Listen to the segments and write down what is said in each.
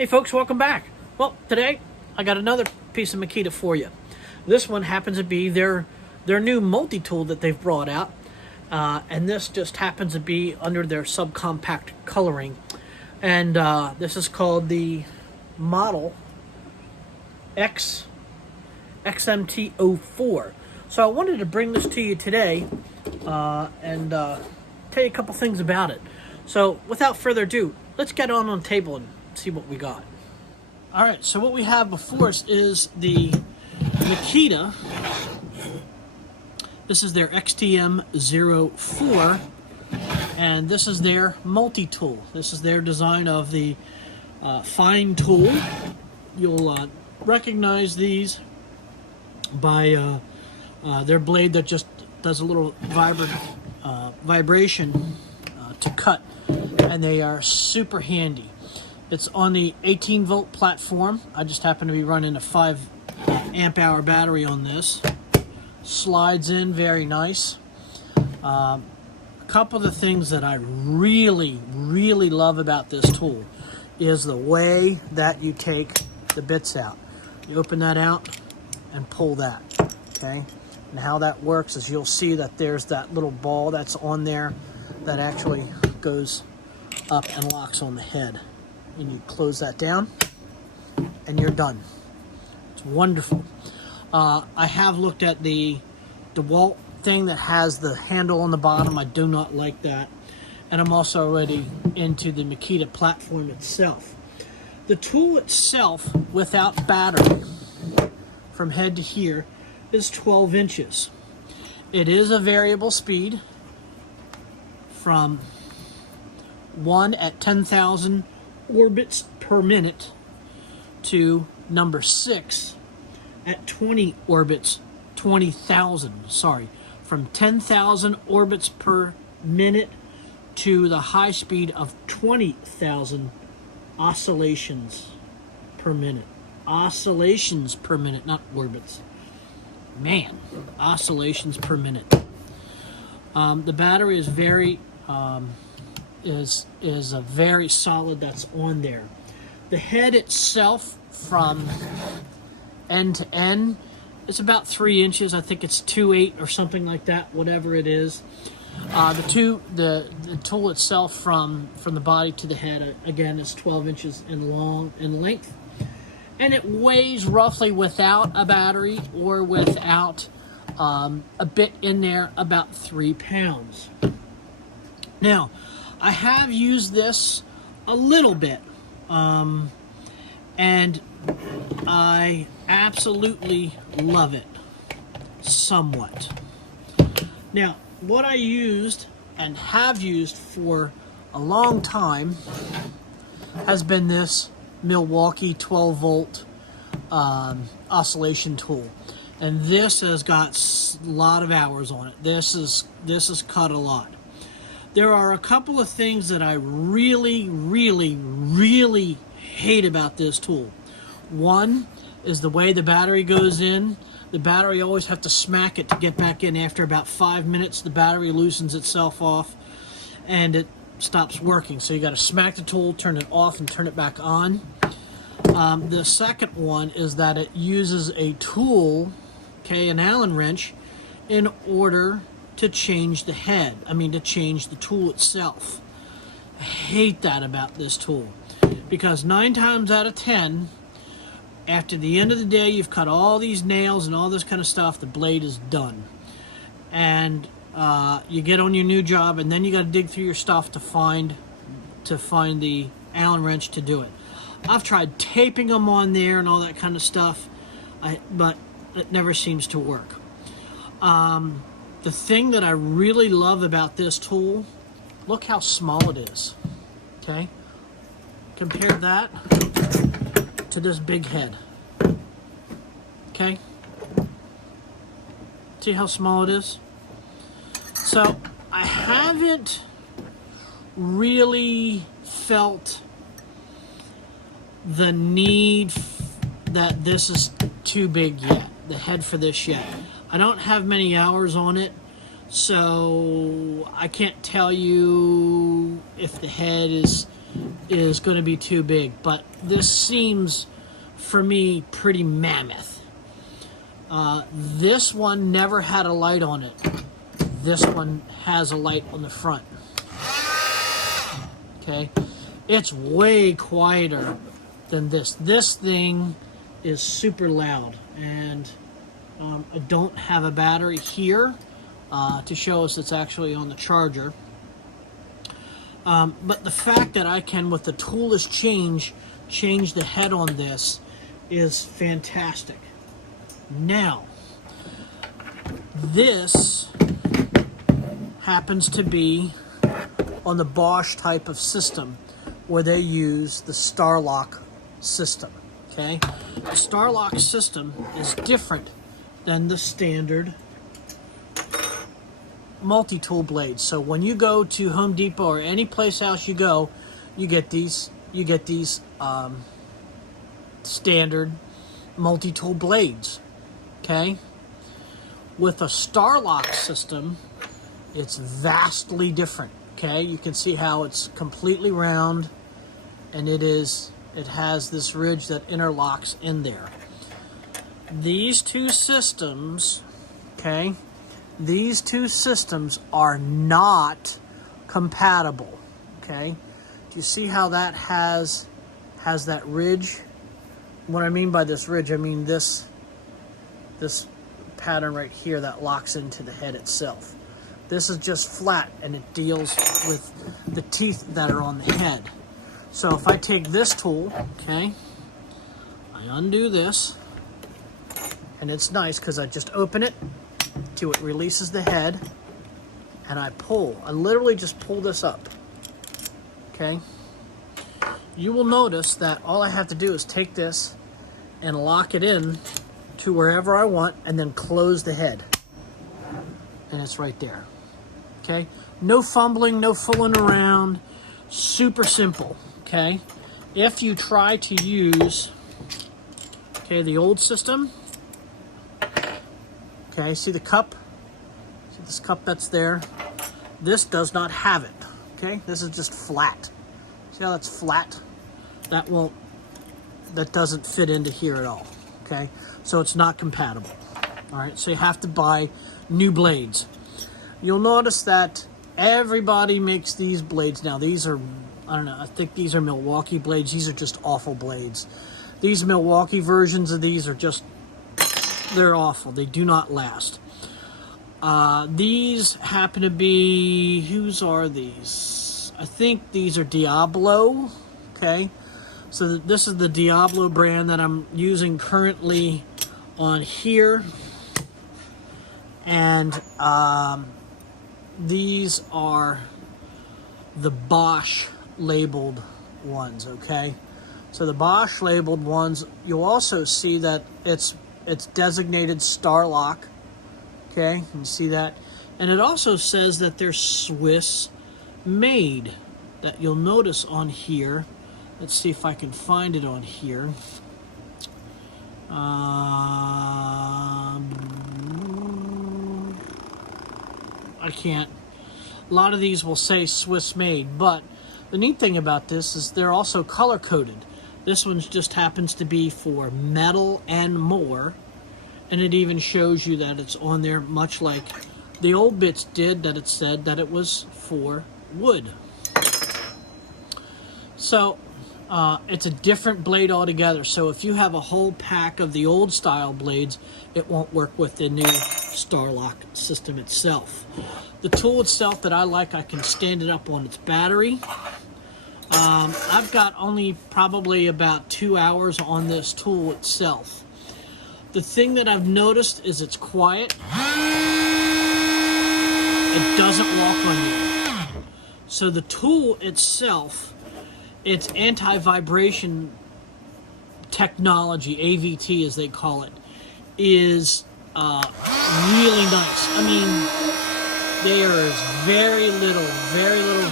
Hey folks, welcome back. Well, today I got another piece of Makita for you. This one happens to be their new multi-tool that they've brought out. And this just happens to be under their subcompact coloring. And this is called the model XMT04. So I wanted to bring this to you today and tell you a couple things about it. So without further ado, let's get on the table and see what we got. All right, so what we have before us is the Makita. This is their XTM04, and this is their multi-tool. This is their design of the fine tool. You'll recognize these by their blade that just does a little vibration to cut, and they are super handy. It's on the 18 volt platform. I just happen to be running a 5 amp hour battery on this. Slides in very nice. A couple of the things that I really love about this tool is the way that you take the bits out. You open that out and pull that, okay? And how that works is you'll see that there's that little ball that's on there that actually goes up and locks on the head. And you close that down and you're done. It's wonderful. I have looked at the DeWalt thing that has the handle on the bottom. I do not like that. And I'm also already into the Makita platform itself. The tool itself, without battery, from head to here, is 12 inches. It is a variable speed from 1 at 10,000 orbits per minute to number 6 at 20 orbits, 20,000, sorry, from 10,000 orbits per minute to the high speed of 20,000 oscillations per minute. Oscillations per minute, not orbits. Man, oscillations per minute. The battery is very is a very solid that's on there. The head itself from end to end, it's about 3 inches. I think it's 2.8 or something like that, whatever it is. The tool itself from the body to the head, again, is 12 inches in length. And it weighs roughly, without a battery or without a bit in there, about 3 pounds. Now, I have used this a little bit, and I absolutely love it, somewhat. Now, what I used and have used for a long time has been this Milwaukee 12 volt oscillation tool. And this has got a lot of hours on it. This is cut a lot. There are a couple of things that I really hate about this tool. One is the way the battery goes in. The battery, always have to smack it to get back in. After about 5 minutes, the battery loosens itself off and it stops working. So you got to smack the tool, turn it off, and turn it back on. The second one is that it uses a tool, okay, an Allen wrench, in order to change the head. To change the tool itself. I hate that about this tool, because 9 times out of 10, after the end of the day, you've cut all these nails and all this kind of stuff, the blade is done. And you get on your new job, and then you got to dig through your stuff to find the Allen wrench to do it. I've tried taping them on there and all that kind of stuff, but it never seems to work. The thing that I really love about this tool, look how small it is, okay? Compare that to this big head, okay? See how small it is? So I haven't really felt the need that this is too big yet, the head for this yet. I don't have many hours on it, so I can't tell you if the head is is going to be too big, but this seems, for me, pretty mammoth. This one never had a light on it. This one has a light on the front. Okay, it's way quieter than this. This thing is super loud, and I don't have a battery here to show us it's actually on the charger. But the fact that I can, with the toolless change the head on this is fantastic. Now, this happens to be on the Bosch type of system where they use the Starlock system. Okay, the Starlock system is different than the standard multi-tool blades. So when you go to Home Depot or any place else you go, you get these standard multi-tool blades. Okay, with a Starlock system, it's vastly different. Okay, you can see how it's completely round, and it has this ridge that interlocks in there. These two systems, okay, these two systems are not compatible. Okay, do you see how that has that ridge? What I mean by this ridge, I mean this pattern right here that locks into the head itself. This is just flat, and it deals with the teeth that are on the head. So if I take this tool, okay, I undo this, and it's nice because I just open it till it releases the head, and I pull. I literally just pull this up, okay? You will notice that all I have to do is take this and lock it in to wherever I want, and then close the head, and it's right there. Okay, no fumbling, no fooling around, super simple. Okay, if you try to use, okay, the old system, okay, see the cup, see this cup that's there, this does not have it. Okay, this is just flat. See how that's flat? That doesn't fit into here at all. Okay, so it's not compatible. All right, so you have to buy new blades. You'll notice that everybody makes these blades now. These are, I don't know, I think these are Milwaukee blades. These are just awful blades. These Milwaukee versions of these are just, they're awful. They do not last. These happen to be, whose are these? I think these are Diablo. Okay, so this is the Diablo brand that I'm using currently on here. And these are the Bosch labeled ones, okay? So the Bosch labeled ones, you'll also see that it's designated Starlock, okay? You can see that. And it also says that they're Swiss made, that you'll notice on here. Let's see if I can find it on here. I can't. A lot of these will say Swiss made, but the neat thing about this is they're also color coded. This one just happens to be for metal and more, and it even shows you that it's on there, much like the old bits did, that it said that it was for wood. So it's a different blade altogether. So if you have a whole pack of the old style blades, it won't work with the new Starlock system itself. The tool itself that I like, I can stand it up on its battery. I've got only probably about 2 hours on this tool itself. The thing that I've noticed is it's quiet. It doesn't walk on you. So the tool itself, its anti-vibration technology, AVT as they call it, is really nice. I mean, there is very little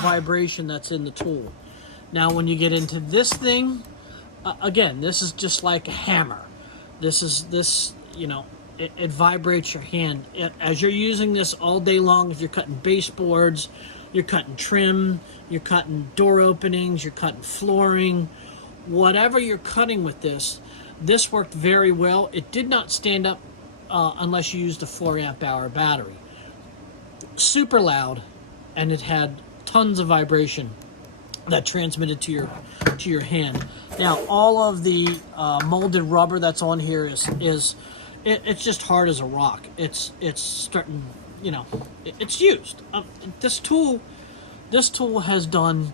vibration that's in the tool. Now when you get into this thing, again, this is just like a hammer. It vibrates your hand. As you're using this all day long, if you're cutting baseboards You're cutting trim, you're cutting door openings, you're cutting flooring, whatever you're cutting with this. This worked very well. It did not stand up unless you used a 4 amp hour battery. Super loud, and it had tons of vibration that transmitted to your hand. Now, all of the molded rubber that's on here it's just hard as a rock. It's starting, you know, it's used. This tool has done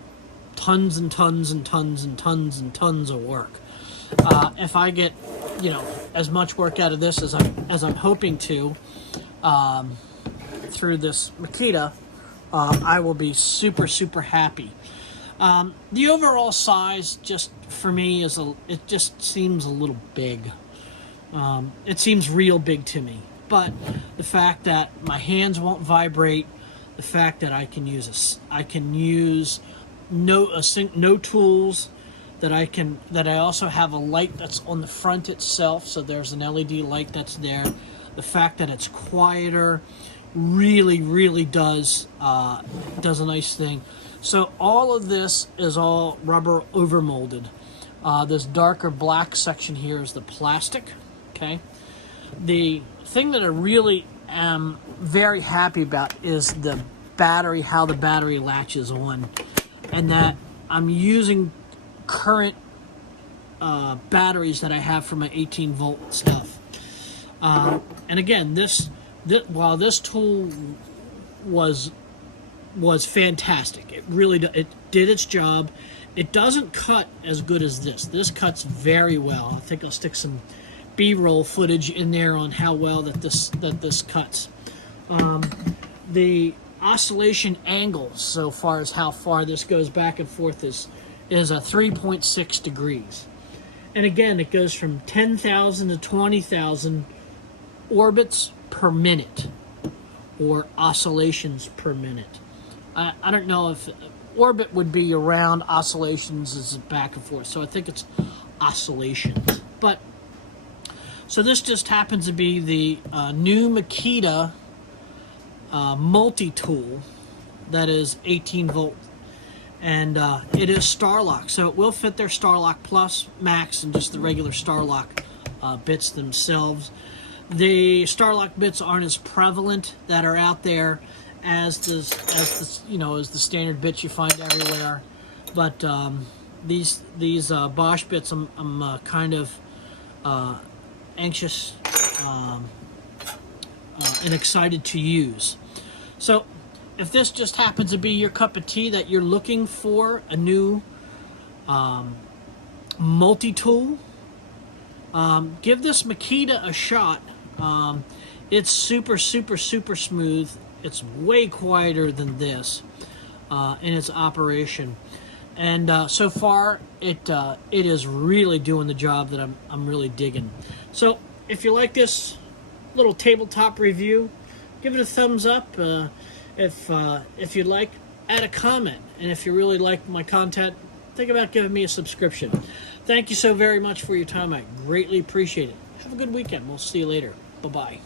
tons and tons and tons and tons and tons of work. If I get, you know, as much work out of this as I'm hoping to through this Makita, I will be super, super happy. The overall size, just for me, it just seems a little big. It seems real big to me. But the fact that my hands won't vibrate, the fact that I can use no tools, that I also have a light that's on the front itself, so there's an LED light that's there. The fact that it's quieter really, really does a nice thing. So all of this is all rubber overmolded. This darker black section here is the plastic. Okay. The thing that I really am very happy about is the battery, how the battery latches on, and that I'm using current batteries that I have for my 18 volt stuff. And again, while this tool was fantastic, it did its job. It doesn't cut as good as this. This cuts very well. I think I'll stick some B-roll footage in there on how well that this cuts. The oscillation angle, so far as how far this goes back and forth, is a 3.6 degrees. And again, it goes from 10,000 to 20,000 orbits per minute, or oscillations per minute. I don't know if orbit would be around, oscillations is back and forth, so I think it's oscillations. But so this just happens to be the new Makita multi-tool that is 18 volt, and it is Starlock, so it will fit their Starlock Plus, Max, and just the regular Starlock bits themselves. The Starlock bits aren't as prevalent that are out there as the standard bits you find everywhere, but these Bosch bits I'm kind of anxious and excited to use. So if this just happens to be your cup of tea, that you're looking for a new multi-tool, give this Makita a shot. It's super, super, super smooth. It's way quieter than this in its operation, and so far it is really doing the job that I'm really digging. So if you like this little tabletop review, give it a thumbs up. If you'd like, add a comment, and if you really like my content, think about giving me a subscription. Thank you so very much for your time. I greatly appreciate it. Have a good weekend. We'll see you later. Bye-bye.